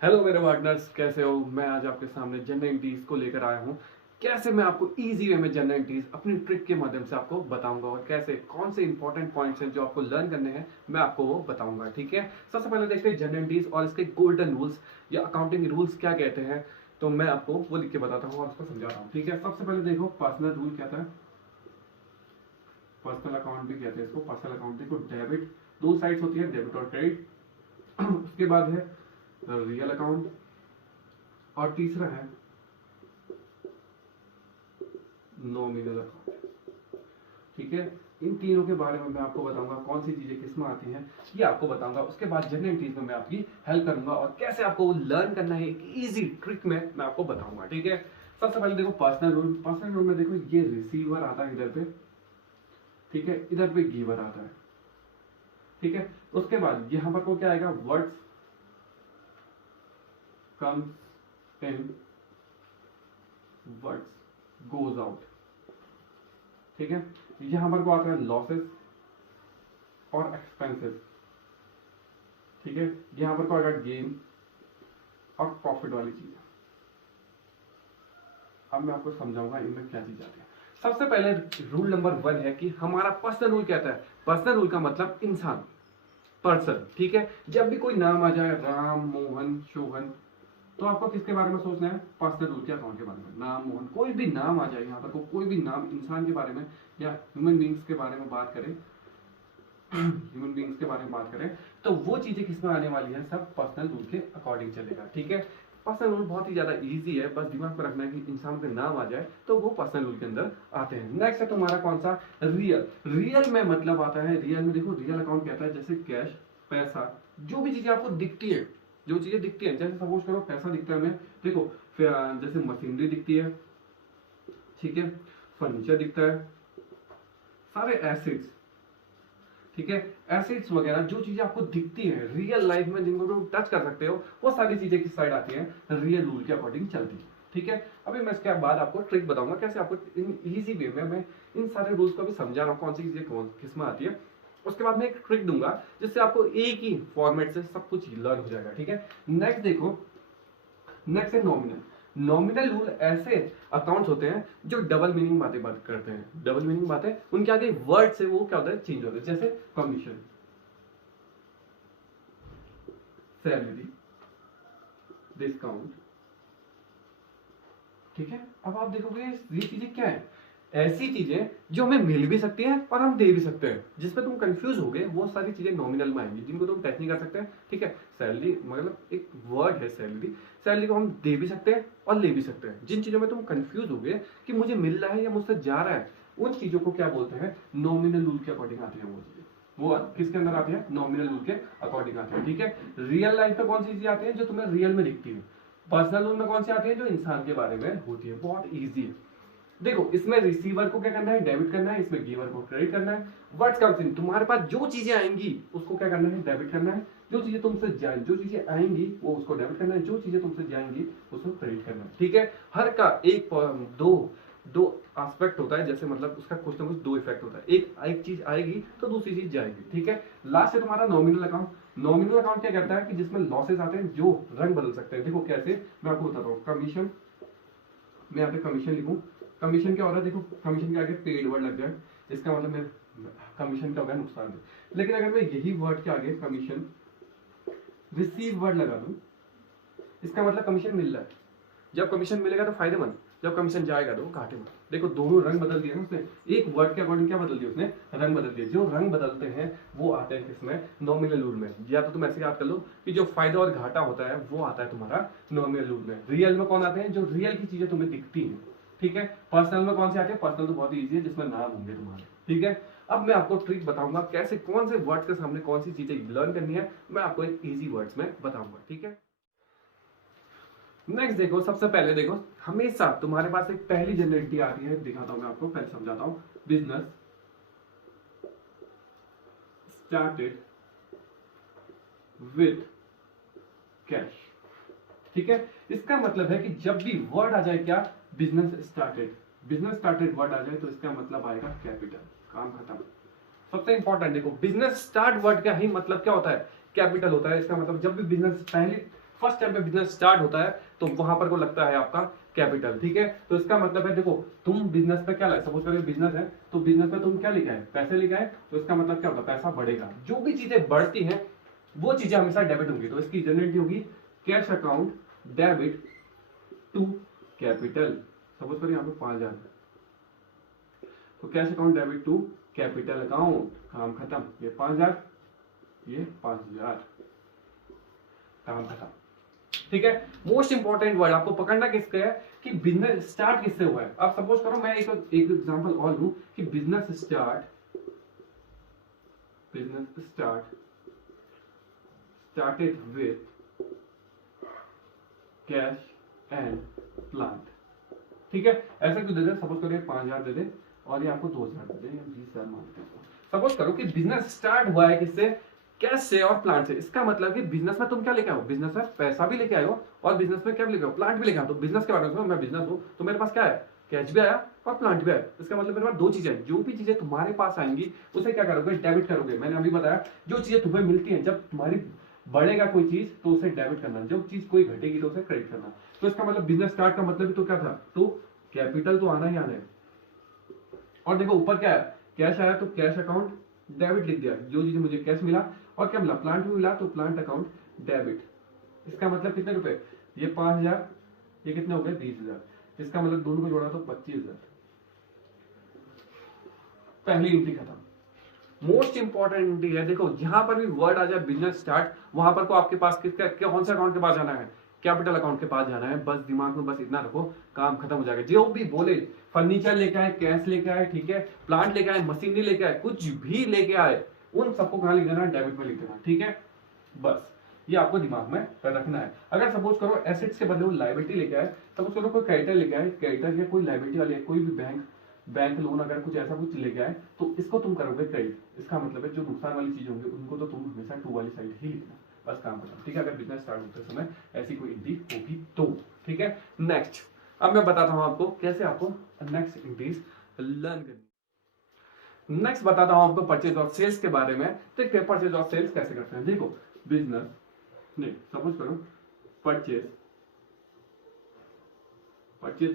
Hello मेरे partners, कैसे हो? मैं आज आपके सामने जनरल एंट्रीज को लेकर आया हूँ। कैसे मैं आपको इजी वे में जनरल एंट्रीज अपनी ट्रिक के माध्यम से आपको बताऊंगा और कैसे कौन से इंपॉर्टेंट पॉइंट्स हैं जो आपको लर्न करने हैं, मैं आपको वो बताऊंगा। ठीक है, सबसे पहले देखते हैं जनरल एंट्रीज और इसके गोल्डन रूल्स या अकाउंटिंग रूल्स क्या कहते हैं। तो मैं आपको वो लिख के बताता हूँ और उसको समझाता हूँ। ठीक है, सबसे पहले देखो पर्सनल रूल कहता है, पर्सनल अकाउंट भी कहते हैं इसको। पर्सनल अकाउंट देखो, डेबिट दो साइड्स होती है, डेबिट और क्रेडिट। उसके बाद है रियल अकाउंट और तीसरा है नॉमिनल अकाउंट। ठीक है, इन तीनों के बारे में मैं आपको बताऊंगा, कौन सी चीजें किस में आती हैं ये आपको बताऊंगा। उसके बाद जनरल एंट्रीज में मैं आपकी हेल्प करूंगा और कैसे आपको लर्न करना है एक इजी ट्रिक में मैं आपको बताऊंगा। ठीक है, सबसे पहले देखो पर्सनल रूल। पर्सनल रूल में देखो ये रिसीवर आता है इधर पे, ठीक है, इधर पे गिवर आता है। ठीक है, उसके बाद यहां पर को क्या आएगा, words comes in, words goes out. ठीक है, यहां पर को आता है लॉसेस और एक्सपेंसेस। ठीक है, यहां पर को आएगा गेन और प्रॉफिट वाली चीज। अब मैं आपको समझाऊंगा इनमें क्या चीज आती है। सबसे पहले रूल नंबर 1 है कि हमारा पर्सनल रूल कहता है, पर्सनल रूल का मतलब इंसान, पर्सन। ठीक है, जब भी कोई नाम आ जाए, राम, मोहन, शोभन, तो आपको किसके बारे में सोचना है, पर्सनल रूल के अकाउंट के बारे में। नाम, मोहन, कोई भी नाम आ जाए यहाँ पर, कोई भी नाम इंसान के बारे में या ह्यूमन बींग्स के बारे में बात करें, ह्यूमन बींग्स के बारे में बात करें, तो वो चीजें किसमें आने वाली है, सब पर्सनल रूल के अकॉर्डिंग चलेगा। ठीक है, पर्सनल रूल बहुत ही ज्यादा इजी है, बस दिमाग पर रखना है कि इंसान के नाम आ जाए तो वो पर्सनल रूल के अंदर आते हैं। नेक्स्ट है तुम्हारा कौन सा, रियल। रियल में मतलब आता है, रियल में देखो, रियल अकाउंट कहता है जैसे कैश, पैसा, जो भी चीजें आपको दिखती है, जो चीजें दिखती है, जैसे सपोज करो पैसा दिखता है हमें, देखो जैसे मशीनरी दिखती है, ठीक है, फर्नीचर दिखता है, सारे एसेट्स। ठीक है, एसिड्स वगैरह जो चीजें आपको दिखती हैं रियल लाइफ में, जिनको तुम टच कर सकते हो, वो सारी चीजें किस साइड आती हैं, रियल रूल के अकॉर्डिंग चलती है। ठीक है, अभी मैं इसके बाद आपको ट्रिक बताऊंगा कैसे आपको इन इजी वे में मैं इन सारे रूल्स को भी समझा रहा हूँ, कौन सी चीजें कौन किस में आती है। उसके बाद मैं एक ट्रिक दूंगा जिससे आपको एक ही फॉर्मेट से सब कुछ लर्न हो जाएगा। ठीक है, नेक्स्ट देखो, नेक्स्ट है नॉमिनल। नॉमिनल रूल ऐसे अकाउंट्स होते हैं जो डबल मीनिंग बातें बात करते हैं। डबल मीनिंग बातें, उनके आगे वर्ड से वो क्या होता है, चेंज होता है, जैसे कमीशन, सैलरी, डिस्काउंट। ठीक है, अब आप देखोगे ये चीजें क्या है, ऐसी चीजें जो हमें मिल भी सकती हैं और हम दे भी सकते हैं। जिसमें तुम कंफ्यूज हो गए वो सारी चीजें नॉमिनल में आएंगी, जिनको तुम टच नहीं कर सकते हैं। ठीक है, सैलरी मतलब एक वर्ड है सैलरी, सैलरी को हम दे भी सकते हैं और ले भी सकते हैं। जिन चीजों में तुम कंफ्यूज हो गए कि मुझे मिल रहा है या मुझसे जा रहा है, उन चीजों को क्या बोलते हैं, नॉमिनल रूल के अकॉर्डिंग आती है वो चीजें। वो किसके अंदर आती है, नॉमिनल रूल के अकॉर्डिंग आती है। ठीक है, रियल लाइफ में कौन सी चीजें आती है, जो तुम्हें रियल में दिखती है। पर्सनल लोन में कौन सी आती है, जो इंसान के बारे में होती है। बहुत इजी है। देखो, इसमें रिसीवर को क्या करना है, डेबिट करना है, इसमें गिवर को क्रेडिट करना है। व्हाट्स कम्स इन, तुम्हारे पास जो चीजें आएंगी उसको क्या करना है, डेबिट करना है। जो चीजें तुमसे जाए, जो चीजें आएंगी वो उसको डेबिट करना है, जो चीजें तुमसे जाएंगी उसको क्रेडिट करना है। ठीक है, हर का एक दो दो एस्पेक्ट होता है, जैसे मतलब उसका कुछ ना कुछ दो इफेक्ट होता है, एक एक चीज आएगी तो दूसरी चीज जाएगी। ठीक है, लास्ट है तुम्हारा नॉमिनल अकाउंट। नॉमिनल अकाउंट क्या करता है कि जिसमें लॉसेस आते हैं जो रंग बदल सकते हैं। देखो कैसे, मैं आपको बताता हूँ। कमीशन, मैं यहाँ पे कमीशन लिखूं, कमीशन क्या हो रहा है, देखो कमीशन के आगे पेड वर्ड लग जाए, इसका मतलब मैं कमीशन क्या हो गया, नुकसान है। लेकिन अगर मैं यही वर्ड के आगे कमीशन रिसीव वर्ड लगा दूं, इसका मतलब कमीशन मिल रहा है। जब कमीशन मिलेगा तो फायदेमंद, जब कमीशन जाएगा तो घाटे में। देखो दोनों रंग बदल दिए ना उसने, एक वर्ड के अकॉर्डिंग क्या बदल दिया उसने, रंग बदल दिए। जो रंग बदलते हैं वो आते हैं किसमें, नॉमिनल रूल में। या तो तुम ऐसे याद कर लो कि जो फायदा और घाटा होता है वो आता है तुम्हारा नॉमिनल रूल में। रियल में कौन आते हैं, जो रियल की चीजें तुम्हें दिखती हैं। ठीक है, पर्सनल में कौन से आते हैं, पर्सनल तो बहुत ही ईजी है, जिसमें नाम होंगे तुम्हारे। ठीक है, अब मैं आपको ट्रिक बताऊंगा कैसे कौन से वर्ड्स के सामने कौन सी चीजें लर्न करनी है, मैं आपको एक इजी वर्ड्स में बताऊंगा। ठीक है, नेक्स्ट देखो, सबसे पहले देखो, हमेशा तुम्हारे पास एक पहली जनरेटिव आती है, दिखाता हूं मैं आपको, पहले समझाता हूं। Business started with cash. ठीक है, इसका मतलब है कि जब भी वर्ड आ जाए क्या, business started, business started word आ जाए तो इसका मतलब आएगा कैपिटल, काम खत्म। सबसे इंपॉर्टेंट देखो, बिजनेस स्टार्ट वर्ड का ही मतलब क्या होता है, कैपिटल होता है। इसका मतलब जब भी बिजनेस पहले फर्स्ट टाइम पे बिजनेस स्टार्ट होता है तो वहां पर को लगता है आपका कैपिटल, ठीक है। तो इसका मतलब है देखो तुम बिजनेस पे क्या लाए, सपोज करो बिजनेस है तो बिजनेस में तुम क्या लेके आए, पैसे लेके आए, तो इसका मतलब क्या होगा, पैसा बढ़ेगा। जो भी चीजें बढ़ती हैं वो चीजें हमेशा डेबिट होंगी, तो इसकी जनरेट होगी cash account debit to capital. Suppose करो यहाँ पे 5,000, तो cash account debit to capital account, काम खत्म। ये 5,000, ये 5,000, काम खत्म, ठीक है। मोस्ट इंपॉर्टेंट वर्ड आपको पकड़ना किसका है कि बिजनेस स्टार्ट किससे हुआ है। अब सपोज करो मैं एक एग्जांपल और लूं कि business started with cash and plant, ठीक है। ऐसा क्यों दे दे, सपोज करो 5,000 दे दे और ये आपको 2,000 दे दे या 20,000 मानते हैं। सपोज करो कि बिजनेस स्टार्ट हुआ है किससे, कैश से और प्लांट से। इसका मतलब कि बिजनेस में तुम क्या लेके आओ, बिजनेस में पैसा भी लेके आयो और बिजनेस में क्या लेके आओ, प्लांट भी लेके आओ। तो बिजनेस के बारे में मैं बिजनेस हूं तो मेरे पास क्या है, कैश भी आया और प्लांट भी आया। इसका मतलब मेरे पास दो चीजें, जो भी चीजें तुम्हारे पास आएंगी उसे क्या करोगे, डेबिट करोगे। मैंने अभी बताया जो चीजें तुम्हें मिलती हैं, जब तुम्हारी बढ़ेगा कोई चीज तो उसे डेबिट करना, जब चीज कोई घटेगी तो उसे क्रेडिट करना। तो इसका मतलब बिजनेस स्टार्ट का मतलब तो क्या था, तो कैपिटल तो आना ही आना है। और देखो ऊपर क्या है, कैश आया तो कैश अकाउंट डेबिट लिख दिया, जो चीज मुझे कैश मिला, और क्या मिला, प्लांट भी मिला तो प्लांट अकाउंट डेबिट। इसका मतलब कितने रुपए, ये 5,000, ये कितने हो गए 20,000। इसका मतलब दोनों को जोड़ा तो 25,000। पहली एंट्री खत्म। मोस्ट इंपॉर्टेंट एंट्री है, देखो जहां पर भी वर्ड आ जाए बिजनेस स्टार्ट, वहां पर को आपके पास किसका, कौन सा अकाउंट के पास जाना है, कैपिटल अकाउंट के पास जाना है। बस दिमाग में बस इतना रखो, काम खत्म हो जाएगा। जो भी बोले, फर्नीचर लेके आए, कैश लेके आए, ठीक है, प्लांट लेके आए, मशीनरी लेके आए, कुछ भी लेके आए, उन सबको कहां लिख देना, डेबिट में लिख देना, ठीक है। बस ये आपको दिमाग में रखना है। अगर सपोज करो एसेट्स के बदले वो लायबिलिटी लेके आए, सपोज करो कोई क्रेडिटर लेके आए, क्रेडिटर या कोई लायबिलिटी वाले, कोई भी बैंक लोन अगर कुछ ऐसा कुछ लेके आए तो इसको तुम करोगे क्रेडिट। इसका मतलब है जो नुकसान वाली चीज होंगी उनको तो तुम हमेशा टू वाली साइड ही लिखना, बस काम खत्म, ठीक है। अगर बिजनेस स्टार्ट होते समय ऐसी कोई एंट्री होगी तो, ठीक है। नेक्स्ट अब मैं बताता हूं आपको कैसे आपको नेक्स्ट एंट्रीज लर्न करनी। नेक्स्ट बताता हूं आपको परचेज और सेल्स के बारे में। देखते हैं परचेज और सेल्स कैसे करते हैं। देखो बिजनेस नहीं, सपोज करो परचेज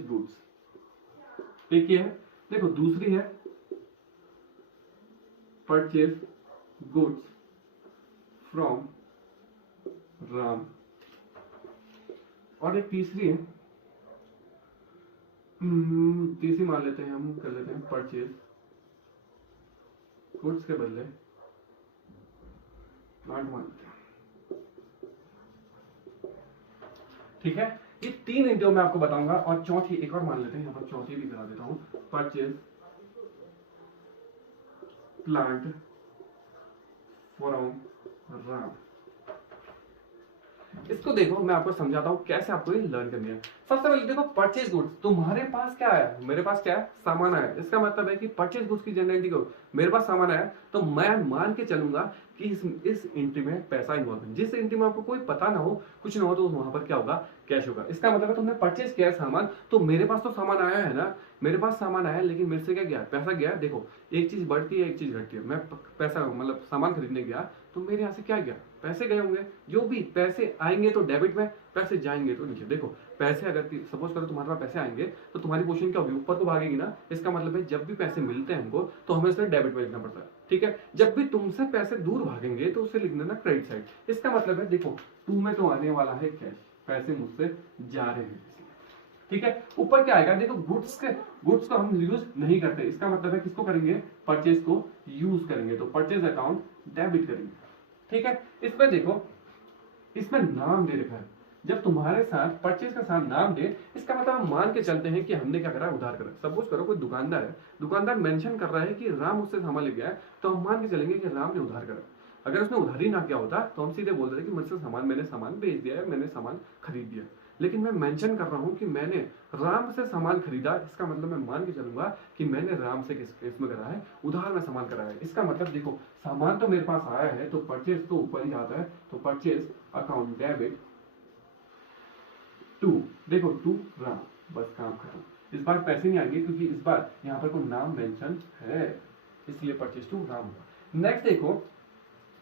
गुड्स, एक ये है। देखो दूसरी है परचेज गुड्स फ्रॉम राम, और एक तीसरी है, तीसरी मान लेते हैं, हम कर लेते हैं परचेज गुड्स के बदले प्लांट मान लेते हैं, ठीक है। ये तीन एंट्रियों में आपको बताऊंगा, और चौथी एक और मान लेते हैं, यहाँ पर चौथी भी करा देता हूं, परचेज प्लांट फ्रॉम राम। इसको देखो मैं आपको समझाता हूं कैसे आपको ये लर्न करनी है। सबसे पहले देखो परचेज गुड्स, तुम्हारे पास क्या है, मेरे पास क्या है, सामान आया। इसका मतलब है कि परचेज गुड्स की जनरलिटी को, मेरे पास सामान आया तो मैं मान के चलूंगा कि इस एंट्री में पैसा इन्वॉल्व है। जिस एंट्री में आपको कोई पता ना हो, कुछ ना हो, तो वहां पर क्या होगा, कैश होगा। इसका मतलब है तुमने परचेज किया है सामान, तो मेरे पास तो सामान आया है ना, मेरे पास सामान आया, लेकिन मेरे से क्या गया, पैसा गया। देखो एक चीज बढ़ती है एक चीज घटती है। मैं पैसा मतलब सामान खरीदने गया तो मेरे यहाँ से क्या गया, पैसे गए होंगे। जो भी पैसे आएंगे तो डेबिट में, पैसे जाएंगे तो नीचे। देखो पैसे अगर सपोज करो तुम्हारे पास पैसे आएंगे तो तुम्हारी पोजीशन क्या होगी, ऊपर तो भागेगी ना। इसका मतलब है जब भी पैसे मिलते हैं हमको तो हमें उसे डेबिट में लिखना पड़ता है, ठीक है। जब भी तुमसे पैसे दूर भागेंगे तो उसे लिख देना क्रेडिट साइड। इसका मतलब है देखो टू में तो आने वाला है कैश, पैसे मुझसे जा रहे हैं, ठीक है। ऊपर क्या आएगा, देखो गुड्स को हम यूज नहीं करते। इसका मतलब है किसको करेंगे, परचेज को यूज करेंगे, तो परचेज अकाउंट डेबिट करेंगे, ठीक है। इसमें देखो इसमें नाम दे रखा है, जब तुम्हारे साथ परचेज का साथ नाम दे, इसका मतलब हम मान के चलते हैं कि हमने क्या करा, उधार करा। सपोज करो कोई दुकानदार है, दुकानदार मेंशन कर रहा है कि राम उससे सामान ले गया है, तो हम मान के चलेंगे कि राम ने उधार करा। अगर उसने उधार ही ना किया होता तो हम सीधे बोल रहे कि मुझसे मैंने सामान बेच दिया है, मैंने सामान खरीद दिया। लेकिन मैं मेंशन कर रहा हूं कि मैंने राम से सामान खरीदा। इसका मतलब मैं मान के चलूंगा कि मैंने राम से किस केस में करा है, उधार में सामान करा है। इसका मतलब देखो सामान तो मेरे पास आया है तो परचेज तो ऊपर ही आता है, तो परचेज अकाउंट डेबिट टू, देखो टू राम, बस काम खत्म। इस बार पैसे नहीं आएंगे क्योंकि इस बार यहाँ पर कोई नाम मेंशन है, इसलिए परचेज टू राम होगा। नेक्स्ट देखो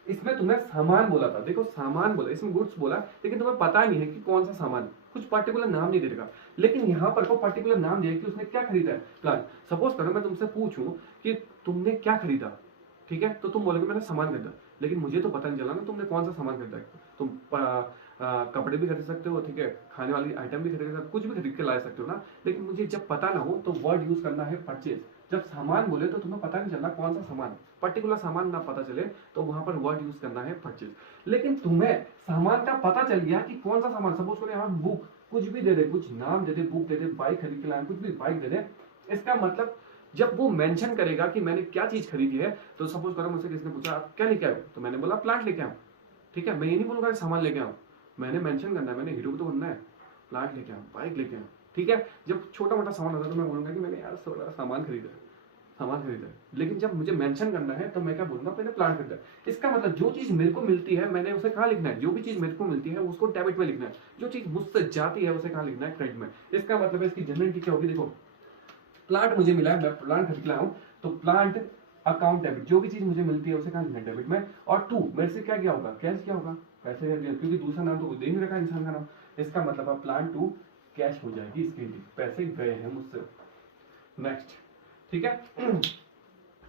इसमें तुमने सामान बोला था, देखो सामान बोला, इसमें गुड्स बोला, लेकिन तुम्हें पता नहीं है कि कौन सा सामान, कुछ पर्टिकुलर नाम नहीं दे देगा। लेकिन यहाँ पर को पर्टिकुलर नाम दिया कि उसने क्या खरीदा है, प्लांट। सपोज करो मैं तुमसे पूछूं कि तुमने क्या खरीदा, ठीक है, तो तुम बोलोगे मैंने सामान खरीदा, लेकिन मुझे तो पता नहीं चला ना तुमने कौन सा सामान खरीदा है। तुम कपड़े भी खरीद सकते हो, ठीक है, खाने वाली आइटम भी खरीद सकते हो, कुछ भी खरीद के ला सकते हो ना, लेकिन मुझे जब पता ना हो तो वर्ड यूज करना है परचेज। जब सामान बोले तो तुम्हें पता नहीं चला कौन सा सामान, पर्टिकुलर सामान ना पता चले तो वहां पर वर्ड यूज करना है परचेज। लेकिन तुम्हें सामान का पता चल गया कि कौन सा सामान, सपोज करो यहाँ बुक, कुछ भी दे दे, कुछ नाम दे दे, बुक दे दे, बाइक खरीद के लाए, कुछ भी बाइक दे दे, इसका मतलब जब वो मेंशन करेगा कि मैंने क्या चीज खरीदी है, तो सपोज करो मुझसे किसने पूछा आप क्या लेके आए, तो मैंने बोला प्लांट लेके आओ, ठीक है, मैं ये नहीं बोलूंगा सामान लेके आओ, मैंने मेंशन करना है, मैंने हीरो तो बनना है, प्लांट लेके आओ, बाइक लेके आओ, ठीक है। जब छोटा मोटा सामान होता है तो मैं बोलूंगा कि मैंने यार थोड़ा सामान खरीदा है, सामान खरीदा है, लेकिन जब मुझे मेंशन करना है तो मैं क्या बोलूंगा, मैंने प्लांट खरीदा है। इसका मतलब जो चीज मेरे को मिलती है मैंने उसे कहाँ लिखना है, जो भी चीज मेरे को मिलती है उसको डेबिट में लिखना है, जो चीज मुझसे जाती है उसे कहाँ लिखना है, क्रेडिट में। इसका मतलब है इसकी जनरल क्या होगी, देखो प्लांट मुझे मिला है, मैं प्लांट खरीद लाया हूं, तो प्लांट अकाउंट डेबिट, जो भी चीज मुझे मिलती है उसे कहाँ लिखना है, डेबिट में। और टू मेरे से क्या किया होगा, कैश किया होगा, पैसे दिया, क्योंकि दूसरा नाम तो दे नहीं रखा इंसान का नाम। इसका मतलब अब प्लांट टू कैश हो जाएगी, इसके लिए पैसे गए हैं मुझसे। नेक्स्ट, ठीक है।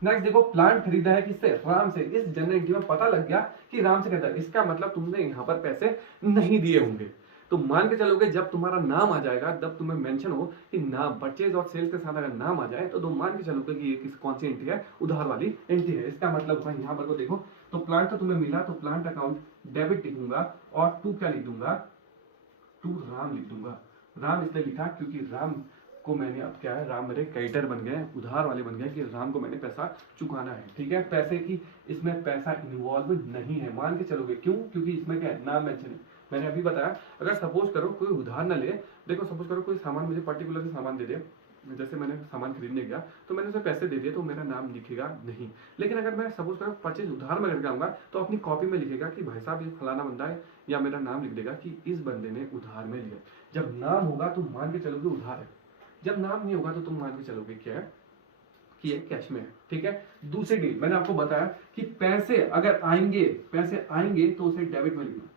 नेक्स्ट देखो, प्लांट खरीदा है किससे, राम से। इस जनरल एंट्री में पता लग गया कि राम से खरीदा, इसका मतलब तुमने यहाँ पर पैसे नहीं दिए होंगे। तो मान के चलोगे जब तुम्हारा नाम आ जाएगा, जब तुम्हें मेंशन हो कि नाम, परचेज और सेल्स के साथ अगर नाम आ जाए तो तुम मान के चलोगे कि ये किस कौन सी एंट्री है, उधार वाली एंट्री है। इसका मतलब यहाँ पर को देखो, तो प्लांट तो तुम्हें मिला, तो प्लांट अकाउंट डेबिट लिखूंगा, और टू क्या लिख दूंगा, टू राम लिख दूंगा। राम इसलिए लिखा क्योंकि राम को मैंने, अब क्या है, राम मेरे क्रेडिटर बन गए, उधार वाले बन गए, कि राम को मैंने पैसा चुकाना है, ठीक है। पैसे की इसमें पैसा इन्वॉल्व नहीं है, मान के चलोगे, क्यों, क्योंकि इसमें क्या है, नाम मेंशन है। मैंने अभी बताया, अगर सपोज करो कोई उधार न ले, देखो सपोज करो कोई सामान मुझे पर्टिकुलर सामान दे दे, जैसे मैंने सामान खरीदने गया तो मैंने उसे पैसे दे दिए, तो मेरा नाम लिखेगा नहीं। लेकिन अगर मैं सपोज करो परचेज उधार में करके आऊंगा, तो अपनी कॉपी में लिखेगा कि भाई साहब ये फलाना बंदा है, या मेरा नाम लिख देगा कि इस बंदे ने उधार में लिया। जब नाम होगा तो मान के चलोगे उधार है, जब नाम नहीं होगा तो तुम मान के चलोगे क्या है, कि ये कैश में है, ठीक है। दूसरी डील मैंने आपको बताया कि पैसे अगर आएंगे, पैसे आएंगे तो उसे डेबिट में लिखना,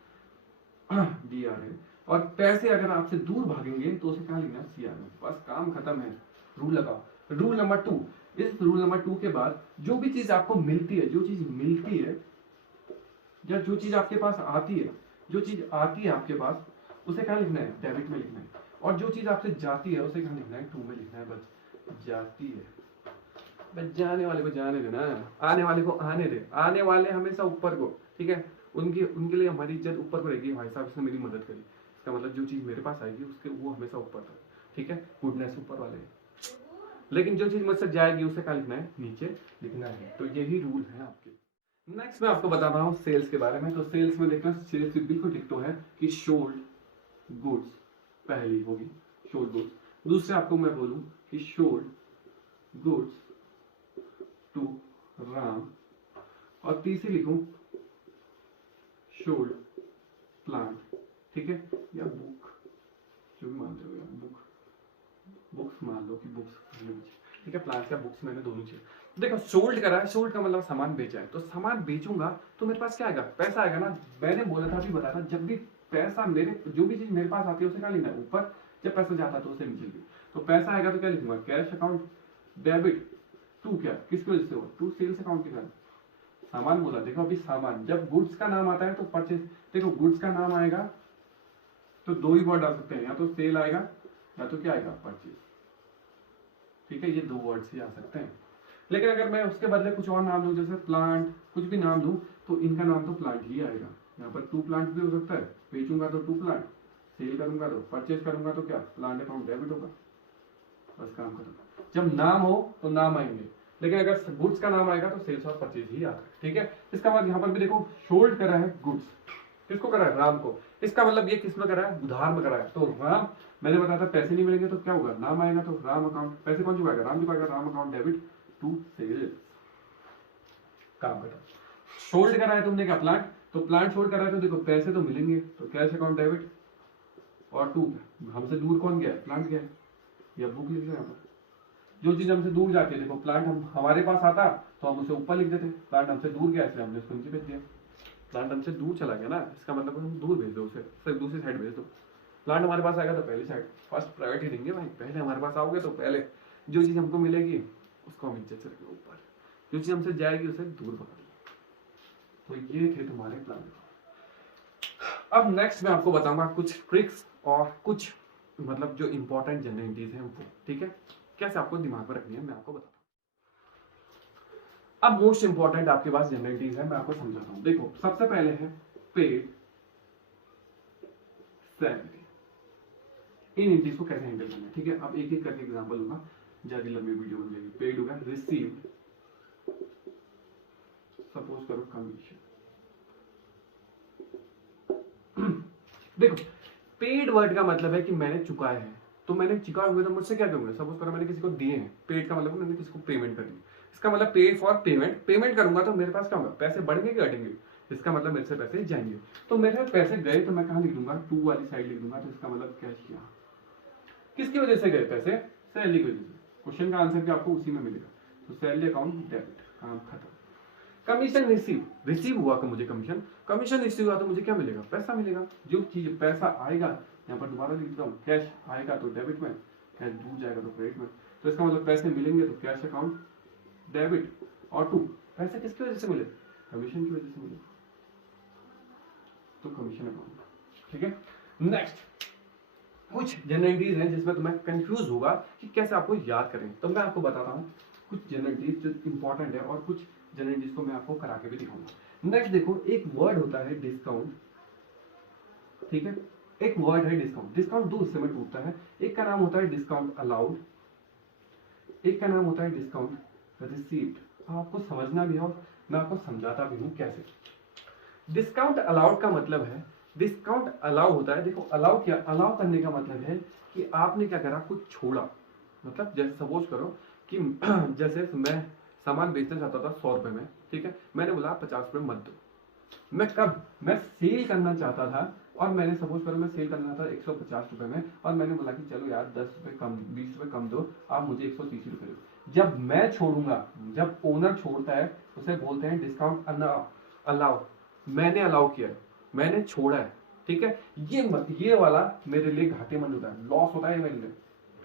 डीआर है, और पैसे अगर आपसे दूर भागेंगे तो उसे क्या लिखना, सीआर में। बस काम खत्म है, रूल लगाओ। रूल नंबर 2, इस रूल नंबर 2 के बाद जो भी चीज आपको मिलती है, जो चीज मिलती है या जो चीज आपके पास आती है, जो चीज आती है आपके पास, उसे क्या लिखना है, डेबिट में लिखना है। और जो चीज आपसे जाती है उसे क्या लिखना है, टू में लिखना है। बस जाती है, बस जाने वाले को जाने देना, आने वाले को आने दे, आने वाले हमेशा ऊपर को, ठीक है। उनके लिए हमारी इज्जत ऊपर को रहेगी, भाई साहब इसने मेरी मदद करी, इसका मतलब जो चीज मेरे पास आएगी उसके वो हमेशा ऊपर था, ठीक है। गुडनेस ऊपर वाले, लेकिन जो चीज मुझसे जाएगी उसे क्या लिखना है, नीचे लिखना है। तो यही रूल है आपके। नेक्स्ट मैं आपको बता रहा हूँ सेल्स के बारे में। तो सेल्स में देखना, सेल्स बिल्कुल डिक्टो है कि शोल्ड गुड्स पहली होगी, शोल्ड गुड्स। दूसरे आपको मैं बोलूं कि शोल्ड गुड्स टू राम, और तीसरी लिखूं शोल्ड प्लांट, ठीक है, या बुक, जो भी मानते हो, या बुक्स मान लो कि बुक्स, ठीक है। प्लांट या बुक्स, मैंने दोनों चीज देखो। सोल्ड करा है, सोल्ड का मतलब सामान बेचा है, तो सामान बेचूंगा तो मेरे पास क्या आएगा, पैसा आएगा ना। मैंने बोला था, अभी बताया था, जब भी पैसा मेरे, जो भी चीज मेरे पास आती है उसे क्या लिखना है, ऊपर, जब पैसा जाता है तो उसे नीचे लिखना। तो पैसा आएगा तो क्या लिखूंगा, कैश अकाउंट डेबिट टू, क्या किसकी वजह से हो, टू सेल्स अकाउंट के कारण। सामान बोला, देखो अभी सामान, जब गुड्स का नाम आता है तो परचेज, देखो गुड्स का नाम आएगा तो दो ही वर्ड आ सकते हैं, या तो सेल आएगा या तो क्या आएगा, परचेज, ठीक है। ये दो वर्ड से आ सकते हैं। लेकिन अगर मैं उसके बदले कुछ और नाम लूं, जैसे प्लांट, कुछ भी नाम लूं, तो इनका नाम तो प्लांट ही आएगा। यहाँ पर टू प्लांट भी हो सकता है, बेचूंगा तो टू प्लांट, सेल करूंगा तो, परचेज करूंगा तो क्या, प्लांट अकाउंट डेबिट होगा, बस काम खत्म। जब नाम हो तो नाम आएंगे, लेकिन अगर गुड्स का नाम आएगा तो सेल्स और परचेज ही आता है, ठीक है। इसका बाद यहाँ पर भी देखो, शोल्ड करा है गुड्स, किसको करा है, राम को। इसका मतलब ये किसमें करा है, उधार में करा है। तो राम, मैंने बताया था पैसे नहीं मिलेंगे तो क्या होगा, नाम आएगा तो राम अकाउंट, पैसे कौन चुकाएगा, राम चुकाएगा, Ram account debit to sales, काम खत्म। शोल्ड करा है तुमने क्या, प्लांट, तो प्लांट शोल्ड करा है तो देखो पैसे तो मिलेंगे, तो कैश अकाउंट डेबिट, और टू हमसे दूर कौन गया, प्लांट गया, या बुक लिख रहे हैं। जो चीज हमसे दूर जाती है, देखो प्लांट हम हमारे पास आता तो हम उसे ऊपर लिख देते, प्लांट हमसे दूर गया इसलिए हमने उसको नीचे भेज दिया, प्लांट हमसे दूर चला गया ना, इसका मतलब हम दूर भेज दो उसे, सिर्फ दूसरी साइड भेज दो। प्लांट हमारे पास आएगा तो पहली साइड फर्स्ट प्रायोरिटी देंगे भाई, पहले हमारे पास आओगे तो पहले जो चीज़ हमको मिलेगी उसको हम इज्जत से रखेंगे ऊपर, जो चीज़ हमसे जाएगी उसे दूर पकड़। तो ये थे तुम्हारे प्लान। अब नेक्स्ट मैं आपको बताऊंगा कुछ ट्रिक्स और कुछ मतलब जो इंपॉर्टेंट जनरलिटीज हैं वो, ठीक है, कैसे आपको दिमाग में रखनी है मैं आपको बताता हूँ। अब मोस्ट इंपॉर्टेंट आपके पास जनरलिटीज है, मैं आपको समझाता हूँ। देखो सबसे पहले है पेड सैलरी, इन एंटिटीज को कैसे हैंडल करना है, ठीक है। अब एक एक करके एग्जांपल लूंगा, ज्यादा लंबी वीडियो बन जाएगी। पेड होगा रिसीव्ड, सपोज करो कमीशन। देखो पेड वर्ड का मतलब है कि मैंने चुकाया है, तो मैंने चुका हुआ तो मुझसे क्या करूंगा, सपोज करो मैंने किसी को दिए हैं, पेड का मतलब मैंने किसी को पेमेंट कर दी, इसका मतलब पेड फॉर पेमेंट, पेमेंट करूंगा तो मेरे पास क्या होगा, पैसे बढ़ेंगे कि घटेंगे, इसका मतलब मेरे से पैसे जाएंगे। तो मेरे पैसे गए तो मैं कहां लिख दूंगा, टू वाली साइड लिख दूंगा, तो इसका मतलब कैश किया, किसकी वजह से गए पैसे, सैलरी की वजह से। क्वेश्चन का आंसर क्या आपको उसी में मिलेगा, तो सैलरी अकाउंट डेबिट, काम खत्म। कमीशन रिसीव, रिसीव हुआ तो मुझे कमीशन, कमीशन रिसीव हुआ तो मुझे क्या मिलेगा, पैसा मिलेगा। जो चीज पैसा आएगा, यहाँ पर दोबारा लिखता हूँ, कैश आएगा तो डेबिट में, कैश दूर जाएगा तो क्रेडिट में, तो इसका मतलब पैसे मिलेंगे तो कैश अकाउंट डेबिट। और टू, पैसे किसकी वजह से मिले, कमीशन की वजह से मिले, तो कमीशन अकाउंट, ठीक है। नेक्स्ट कुछ जनरलिटीज हैं जिसमें तुम्हें कंफ्यूज होगा कि कैसे आपको याद करें, तो मैं आपको बताता हूँ कुछ जनरलिटीज जो इंपॉर्टेंट है और कुछ जनरलिटीज को मैं आपको करा के भी दिखाऊंगा। नेक्स्ट देखो, एक वर्ड होता है डिस्काउंट, ठीक है, एक वर्ड है डिस्काउंट। डिस्काउंट दो हिस्से में टूटता है, एक का नाम होता है डिस्काउंट अलाउड, एक का नाम होता है डिस्काउंट रिसीव्ड। आपको समझना भी हो, मैं आपको समझाता भी हूँ कैसे। डिस्काउंट अलाउड का मतलब है, डिस्काउंट अलाउ होता है, देखो अलाउ क्या, अलाउ करने का मतलब है कि आपने क्या करा, कुछ छोड़ा। मतलब जैसे सपोज करो कि जैसे मैं सामान बेचना चाहता था 100 रुपए में, ठीक है, मैंने बोला 50 रुपए मत दो। मैं कब, मैं सेल करना चाहता था और मैंने सपोज करो मैं सेल करना था 150 रुपए में, और मैंने बोला कि चलो यार 10 रुपए कम, 20 रुपए कम दो, आप मुझे 130 रुपए दो। जब मैं छोड़ूंगा, जब ओनर छोड़ता है उसे बोलते हैं डिस्काउंट अलाउ, मैंने अलाउ किया है, मैंने छोड़ा है, ठीक है। ये वाला मेरे लिए घाटेमंद होता है, लॉस होता है मेरे लिए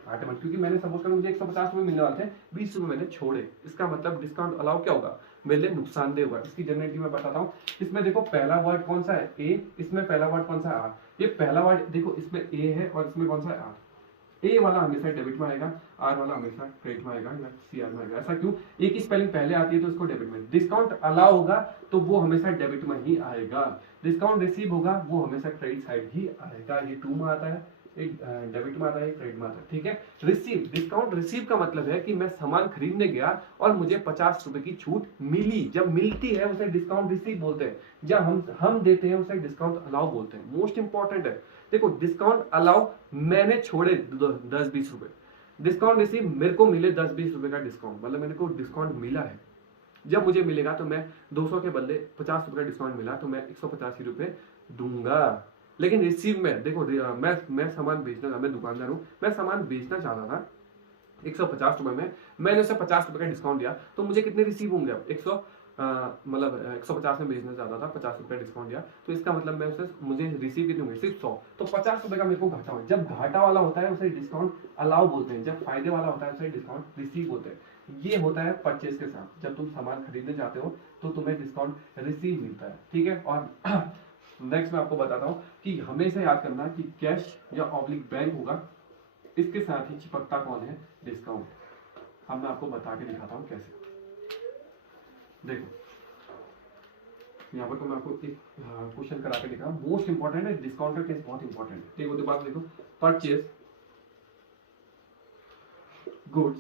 घाटेमंद, क्योंकि मैंने सपोज कर मुझे 150 रुपए मिलने वाले थे, 20 रुपए मैंने छोड़े, इसका मतलब डिस्काउंट अलाउ क्या होगा, मेरे लिए नुकसानदेह होगा। इसकी जनरेटिव मैं बताता हूँ। इसमें देखो पहला वर्ड कौन सा है, ए, इसमें पहला वर्ड कौन सा है, आर। ये पहला वर्ड देखो, इसमें ए है और इसमें कौन सा है, आर। ए वाला हमेशा डेबिट में आएगा, आर वाला हमेशा क्रेडिट में आएगा या सीआर में आएगा। ऐसा क्यों, ए की स्पेलिंग पहले आती है तो उसको डेबिट में, डिस्काउंट अलाउ होगा तो वो हमेशा डेबिट में ही आएगा, डिस्काउंट रिसीव होगा वो हमेशा क्रेडिट साइड ही आएगा। ये टू में आता है, एक डेबिट में आता है, क्रेडिट में आता है, ठीक है। रिसीव, डिस्काउंट रिसीव का मतलब है कि मैं सामान खरीदने गया और मुझे 50 रुपए की छूट मिली। जब मिलती है उसे डिस्काउंट रिसीव बोलते हैं, जब हम देते हैं उसे डिस्काउंट अलाउ बोलते हैं। मोस्ट इंपॉर्टेंट है, देखो डिस्काउंट अलाउ मैंने छोड़े 10-20 रुपए, डिस्काउंट रिसीव मेरे को मिले 10-20 रुपए का डिस्काउंट, मतलब मेरे को डिस्काउंट मिला है। जब मुझे मिलेगा तो मैं 200 के बदले 50 रुपए का डिस्काउंट मिला तो मैं 185 रुपए दूंगा। लेकिन रिसीव में देखो, मैं सामान बेचना था, मैं दुकानदार हूँ, मैं सामान बेचना चाहता था 150 रुपए में, मैंने उसे 50 रुपए का डिस्काउंट दिया तो मुझे कितने रिसीव होंगे अब, मतलब 150 में बेचना चाहता था, 50 रुपए डिस्काउंट दिया तो इसका मतलब मैं उसे, मुझे रिसीव कितने होंगे, सिर्फ 100, तो 50 रुपए का मेरे को घाटा हो। जब घाटा वाला होता है उसे डिस्काउंट अलाउ बोलते हैं, जब फायदे वाला होता है उसे डिस्काउंट रिसीव बोलते हैं। ये होता है परचेज के साथ, जब तुम सामान खरीदने जाते हो तो तुम्हें डिस्काउंट रिसीव मिलता है, ठीक है। और नेक्स्ट मैं आपको बताता हूँ कि हमेशा याद करना कि कैश या ऑब्लिक बैंक होगा, इसके साथ ही चिपकता कौन है, डिस्काउंट। अब मैं आपको बता के दिखाता हूँ कैसे। देखो यहाँ पर तो मैं आपको एक क्वेश्चन करा के दिखा, मोस्ट इंपॉर्टेंट है, डिस्काउंट का केस बहुत इंपॉर्टेंट है। देखो तो बात देखो, परचेज गुड्स,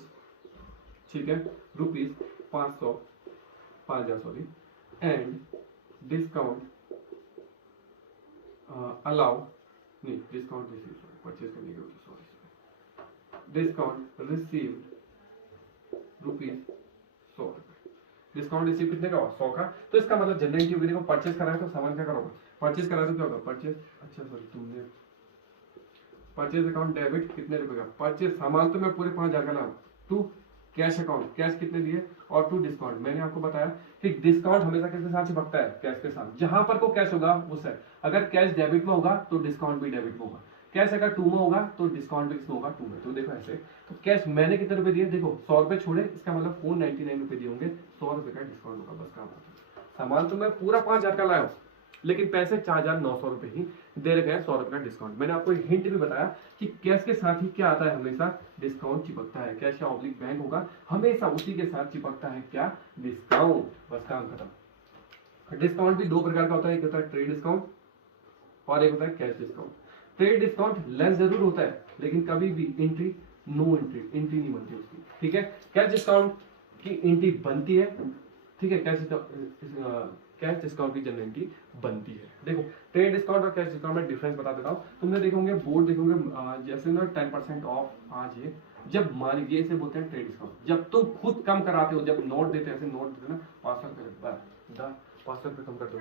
ठीक है, rupees 500, 5000 sorry, and discount allow, नहीं डिस्काउंट रिसीव, परचेज करने के लिए sorry, discount received rupees 100, discount receive कितने का, 100 का। तो इसका मतलब जनरल क्यों, देखो परचेज करा है तो सामान क्या करोगे, परचेज करा तो क्या होगा, परचेज, अच्छा सॉरी तुमने परचेज अकाउंट डेबिट कितने रुपए का, परचेज सामान तो मैं पूरे 5000 का लाऊं, टू कैश अकाउंट, कैश कितने दिए, और टू डिस्काउंट। मैंने आपको बताया कि डिस्काउंट हमेशा किसके साथ चिपकता है, कैश के साथ। जहां पर को कैश होगा वो सेट, अगर कैश डेबिट में होगा तो डिस्काउंट भी डेबिट में होगा, कैश अगर टू में होगा तो डिस्काउंट भी किसमें होगा, टू में। तो देखो ऐसे, तो कैश मैंने कितने रुपए दिए, देखो 100 रुपए छोड़े, इसका मतलब 499 रुपए दिए होंगे, 100 रुपए का डिस्काउंट होगा, बस काम आता है। सामान तो मैं पूरा 5000 का लाया हूँ, लेकिन पैसे 4900 रुपए ही दे रखे हैं, 100 रुपए का डिस्काउंट। मैंने आपको हिंट भी बताया कि कैश के साथ ही क्या आता है, हमेशा डिस्काउंट चिपकता है। कैश या ऑब्लिक बैंक होगा, हमेशा उसी के साथ चिपकता है क्या, डिस्काउंट, बस काम खत्म। डिस्काउंट भी दो प्रकार का होता है, एक होता है ट्रेड डिस्काउंट और एक होता है cash discount. Trade discount less जरूर होता है, लेकिन कभी भी एंट्री नो एंट्री नहीं बनती उसकी, ठीक है। कैश डिस्काउंट की एंट्री बनती है, ठीक है, कैश डिस्काउंट की जनरली बनती है। देखो ट्रेड डिस्काउंट और कैश डिस्काउंट में डिफरेंस बता देता हूँ। तुमने देखोगे बोर्ड देखोगे, जैसे ना 10% ऑफ आज ये, जब मान लीजिए इसे बोलते हैं ट्रेड डिस्काउंट। जब तुम खुद कम कराते हो, जब नोट देते हैं, ऐसे नोट देते ना 500 रुपये कम कर दो,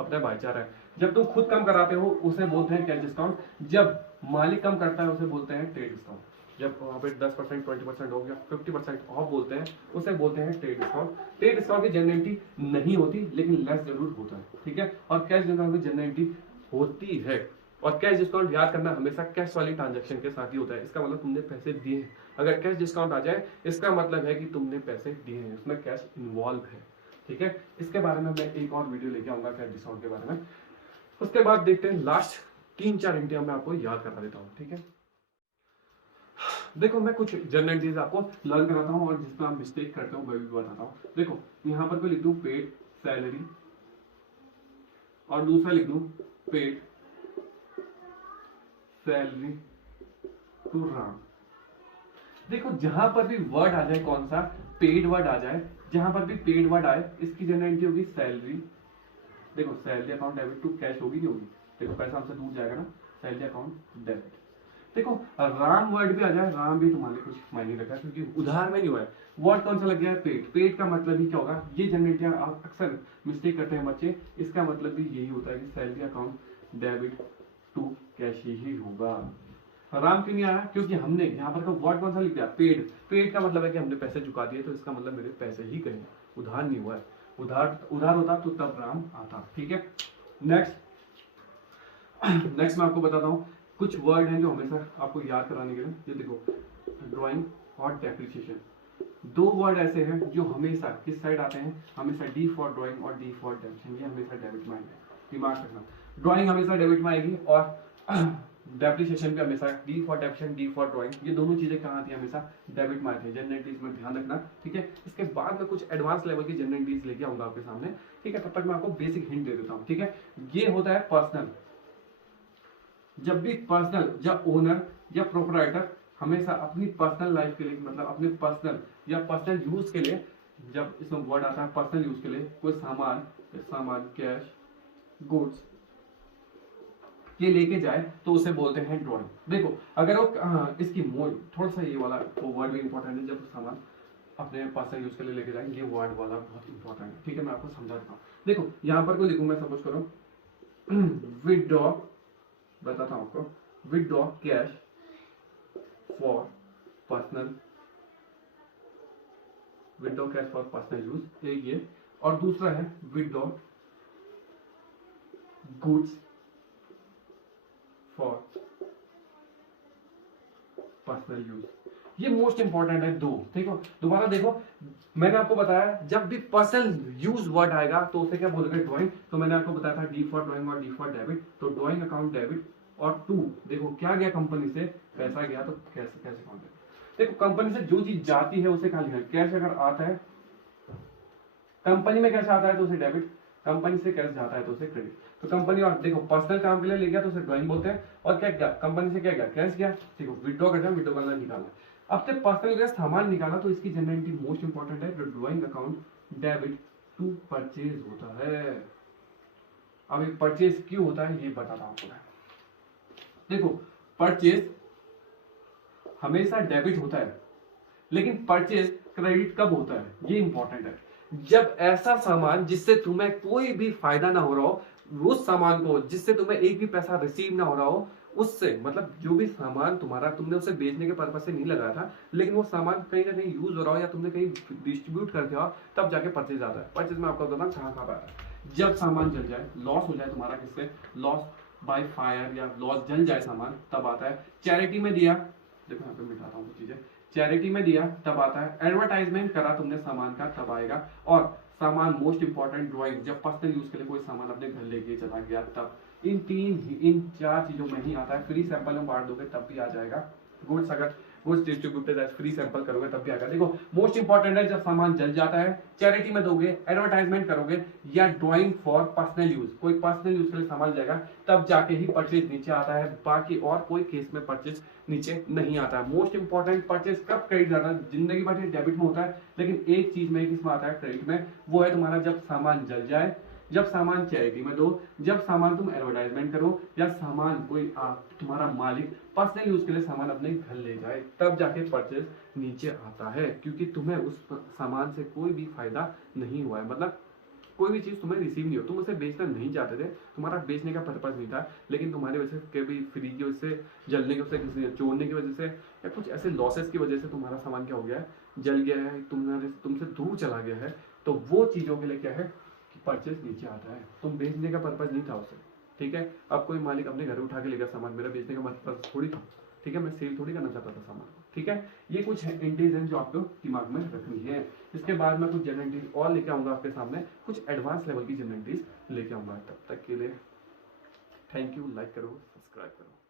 अपना भाईचारा है। जब तुम खुद कम कराते हो उसे बोलते हैं कैश डिस्काउंट, जब मालिक कम करता है उसे बोलते हैं ट्रेड डिस्काउंट। जब वहाँ पे 10%, 20% ऑफ या 50% ऑफ बोलते हैं उसे बोलते हैं ट्रेड डिस्काउंट। ट्रेड डिस्काउंट की जनरलिटी नहीं होती, लेकिन लेस जरूर होता है, ठीक है। और कैश डिस्काउंट की जनरलिटी होती है। और कैश डिस्काउंट याद करना हमेशा कैश वाली ट्रांजेक्शन के साथ ही होता है। इसका मतलब तुमने पैसे दिए हैं। अगर कैश डिस्काउंट आ जाए इसका मतलब है कि तुमने पैसे दिए हैं, उसमें कैश इन्वॉल्व है, ठीक है। इसके बारे में मैं एक और वीडियो लेके आऊंगा कैश डिस्काउंट के बारे में। उसके बाद देखते हैं लास्ट 3-4 इंटियां मैं आपको याद करा देता हूँ, ठीक है। देखो मैं कुछ जनरलिटीज आपको लर्न कराता हूँ और जिसमें आप मिस्टेक करते हो मैं भी बताता हूँ। देखो यहाँ पर कोई लिख दूं पेड सैलरी और दूसरा लिख दूं पेड सैलरी टू राम। देखो जहां पर भी वर्ड आ जाए, कौन सा पेड वर्ड आ जाए, जहां पर भी पेड वर्ड आए इसकी जनरलिटी होगी सैलरी। देखो salary account debit to cash होगी नहीं होगी, देखो पैसा हमसे दूर जाएगा ना, सैलरी अकाउंट डेबिट। देखो राम वर्ड भी आ जाए, राम भी तुम्हारे कुछ मायने रखा है क्योंकि उधार में नहीं हुआ है। वर्ड कौन सा लग गया है, पेड। पेड का मतलब ही क्या होगा, ये जनरेटिव आप अक्सर मिस्टेक करते हैं बच्चे, इसका मतलब भी यही होता है कि salary account debit to cash ही होगा। राम क्यों नहीं आया, क्योंकि हमने यहाँ पर वर्ड कौन सा लिख दिया, पेड। पेड का मतलब है कि हमने पैसे चुका दिए, तो इसका मतलब मेरे पैसे ही गए, उधार नहीं हुआ है। उधार होता तो तब राम आता, ठीक है। नेक्स्ट मैं आपको बताता हूँ कुछ वर्ड हैं जो हमेशा आपको याद कराने के लिए। ये देखो ड्राइंग और डेप्रिसिएशन, दो वर्ड ऐसे हैं जो हमेशा किस साइड आते हैं, हमेशा डी फॉर ड्राइंग और डी फॉर डेबिट, ये हमेशा डेबिट में आएंगे, दिमाग रखना। ड्राइंग हमेशा डेबिट में आएगी और डेप्रिसिएशन भी हमेशा D for depreciation, D for drawing, ये दोनों चीजें कहाँ आती है, हमेशा डेबिट में आती है। जनरलिटीज में ध्यान रखना, ठीक है। इसके बाद में कुछ एडवांस लेवल की जनरलिटीज लेके आऊंगा आपके सामने, ठीक है। तब तक मैं आपको बेसिक हिंट दे देता हूँ, ठीक है। ये होता है पर्सनल। जब भी पर्सनल, जब ओनर या प्रोपराइटर हमेशा अपनी पर्सनल लाइफ के लिए, मतलब अपने पर्सनल या पर्सनल यूज के लिए, जब इसमें वर्ड आता है पर्सनल यूज के लिए, कोई सामान कैश गुड्स ये लेके जाए तो उसे बोलते हैं ड्राइंग। देखो अगर वो इसकी मोड थोड़ा सा ये वाला वो वर्ड भी इंपॉर्टेंट है, जब सामान अपने पर्सनल यूज के लिए लेके जाए, ये वर्ड वाला बहुत इंपॉर्टेंट है, ठीक है। मैं आपको समझा देता हूँ। देखो यहाँ पर कोई लिखूँ मैं, सपोज करो विदड्रॉ, बताता हूँ आपको, withdraw cash for personal, withdraw cash for personal use, एक ये, और दूसरा है withdraw goods for personal use. ये मोस्ट इंपॉर्टेंट है दो, देखो दोबारा देखो, मैंने आपको बताया जब भी पर्सनल यूज वर्ड आएगा तो उसे क्या बोलोगे, ड्राइंग। तो मैंने आपको बताया था डी फॉर ड्राइंग और डी फॉर डेबिट, तो ड्राइंग अकाउंट डेबिट, और टू देखो क्या गया कंपनी से, पैसा गया, तो कैसे अकाउंट डेबिट। देखो कंपनी से जो चीज जाती है उसे कहाँ लिखा है, कैश अगर आता है कंपनी में, कैश आता है तो उसे डेबिट, कंपनी से कैश जाता है तो उसे क्रेडिट। तो कंपनी, और देखो पर्सनल काम के लिए ले गया तो उसे ड्राइंग बोलते हैं, और क्या गया कंपनी से, क्या गया कैश गया, देखो विड्रॉ करना, विड्रॉ करना निकालना। अब से पर्सनल का सामान निकाला तो इसकी जनरलिटी मोस्ट इंपॉर्टेंट है, तो drawing account debit to purchase होता है। अब ये परचेज क्यों होता है ये बताता हूं आपको। देखो परचेज हमेशा डेबिट होता है, लेकिन परचेज क्रेडिट कब होता है, ये इंपॉर्टेंट है। जब ऐसा सामान जिससे तुम्हें कोई भी फायदा ना हो रहा हो, उस सामान को जिससे तुम्हें एक भी पैसा रिसीव ना हो रहा हो, उससे मतलब जो भी सामान तुम्हारा तुमने उसे बेचने के पर्पज से नहीं लगाया था, लेकिन वो सामान कहीं ना कहीं यूज हो रहा हो या तुमने कहीं डिस्ट्रीब्यूट कर दिया हो, तब जाके परचेज आता है। परचेज में आपको बताना कहाँ कहाँ आता है, जब सामान जल जाए, लॉस हो जाए तुम्हारा, किससे, लॉस बाय फायर या लॉस, जल जाए सामान, तब आता है। चैरिटी में दिया, देखो यहाँ पे मिटाता हूँ कुछ चीजें, चैरिटी में दिया तब आता है। एडवर्टाइजमेंट करा तुमने सामान का तब आएगा। और सामान मोस्ट इंपॉर्टेंट ड्राइंग, जब पर्सनल यूज के लिए कोई सामान अपने घर लेके चला गया तब। इन चार चीजों में ही आता है। फ्री सैंपल में बांट दोगे तब भी आ जाएगा। गुड्स अगर गुड्स डिस्ट्रीब्यूटेड फ्री सैंपल करोगे तब भी आएगा। देखो मोस्ट इंपॉर्टेंट है जब सामान जल जाता है, चैरिटी में दोगे, एडवर्टाइजमेंट करोगे, या ड्राइंग फॉर पर्सनल यूज, कोई पर्सनल यूज के लिए सामान जाएगा, तब जाके ही परचेज नीचे आता है। बाकी और कोई केस में परचेज नीचे नहीं आता है। मोस्ट इंपॉर्टेंट, परचेज कब क्रेडिट जाता है, जिंदगी भर डेबिट में होता है, लेकिन एक चीज में किसमें आता है, क्रेडिट में, वो है तुम्हारा जब सामान जल जाए, जब सामान चैरिटी में दो, जब सामान तुम एडवर्टाइजमेंट करो, या सामान कोई तुम्हारा मालिक पर्सनल यूज के लिए सामान अपने घर ले जाए, तब जाके परचेज नीचे आता है। क्योंकि तुम्हें उस सामान से कोई भी फायदा नहीं हुआ है, मतलब कोई भी चीज तुम्हें रिसीव नहीं हो, तुम उसे बेचना नहीं चाहते थे, तुम्हारा बेचने का पर्पज नहीं था, लेकिन तुम्हारी वजह से कभी फ्री की वजह से, जलने की वजह से, किसी चोरने की वजह से, या कुछ ऐसे लॉसेस की वजह से तुम्हारा सामान क्या हो गया है, जल गया है, तुमसे दूर चला गया है, तो वो चीजों के लिए क्या है कि परचेज नीचे आता है। तुम बेचने का पर्पज नहीं था उसे, ठीक है। अब कोई मालिक अपने घर उठा के लेगा सामान, मेरा बेचने का पर्पज थोड़ी था, ठीक है, मैं सेल थोड़ी करना चाहता था सामान को, ठीक है। ये कुछ एंट्रीज हैं जो आपको दिमाग में रखनी है। इसके बाद मैं कुछ जनरल एंट्रीज और लेके आऊंगा आपके सामने, कुछ एडवांस लेवल की जनरल एंट्रीज लेके आऊंगा। तब तक के लिए थैंक यू, लाइक करो, सब्सक्राइब करो।